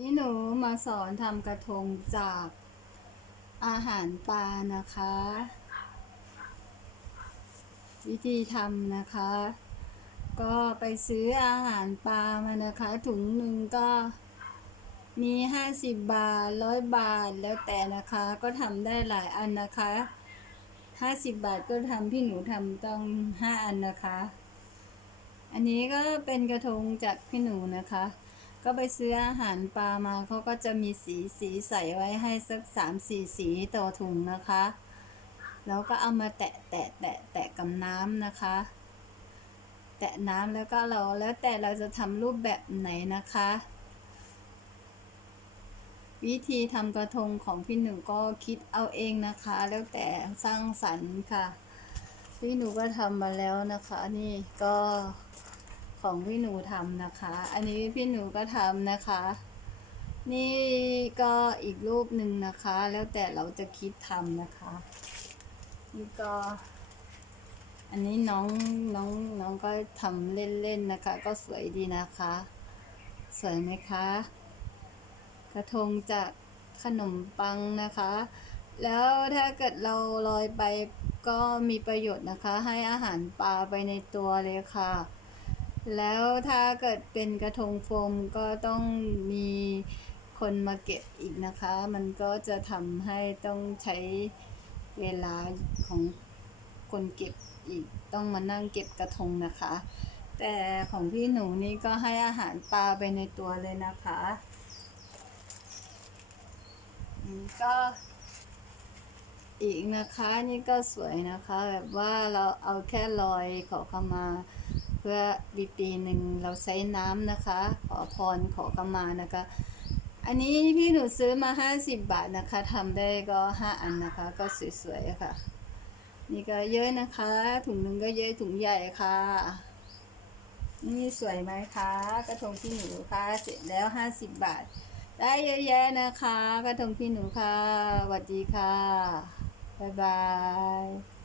พี่หนูมาสอนทำกระทงจากอาหารปลานะคะ วิธีทำนะคะ ก็ไปซื้ออาหารปลามานะคะ ถุงหนึ่งก็มีห้าสิบบาทร้อยบาทแล้วแต่นะคะ ก็ทำได้หลายอันนะคะห้าสิบบาทก็ทำพี่หนูทำต้องห้าอันนะคะ อันนี้ก็เป็นกระทงจากพี่หนูนะคะ ก็ไปซื้ออาหารปลามาเขาก็จะมีสีสีใส่ไว้ให้สักสามสี่สีต่อถุงนะคะ แล้วก็เอามาแตะแตะแตะแตะกับน้ำนะคะ แตะน้ำแล้วก็เราแล้วแต่เราจะทำรูปแบบไหนนะคะ วิธีทำกระทงของพี่หนูก็คิดเอาเองนะคะ แล้วแต่สร้างสรรค์ค่ะ พี่หนูก็ทำมาแล้วนะคะ นี่ก็ ของพี่หนูทำนะคะ อันนี้พี่หนูก็ทำนะคะ นี่ก็อีกรูปหนึ่งนะคะ แล้วแต่เราจะคิดทำนะคะ นี่ก็ อันนี้น้องน้องน้องก็ทำเล่นๆนะคะ ก็สวยดีนะคะ สวยไหมคะ กระทงจากขนมปังนะคะ แล้วถ้าเกิดเราลอยไปก็มีประโยชน์นะคะ ให้อาหารปลาไปในตัวเลยค่ะ แล้วถ้าเกิดเป็นกระทงโฟมก็ต้องมีคนมาเก็บอีกนะคะ มันก็จะทำให้ต้องใช้เวลาของคนเก็บอีก ต้องมานั่งเก็บกระทงนะคะ แต่ของพี่หนูนี่ก็ให้อาหารปลาไปในตัวเลยนะคะก็อีกนะคะนี่ก็สวยนะคะ แบบว่าเราเอาแค่ลอยขอเข้ามา พื่อปีปีหนึ่งเราใช้น้ำนะคะ ขอพรขอเข้ามานะคะ อันนี้พี่หนูซื้อมาห้าสิบบาทนะคะทำได้ก็ห้าอันนะคะ ก็สวยๆค่ะ นี่ก็เยอะนะคะ ถุงหนึ่งก็เยอะถุงใหญ่ค่ะ นี่สวยไหมคะ กระทงพี่หนูค่ะเสร็จแล้วห้าสิบบาท ได้เยอะแยะนะคะ กระทงพี่หนูค่ะสวัสดีค่ะ บ๊ายบาย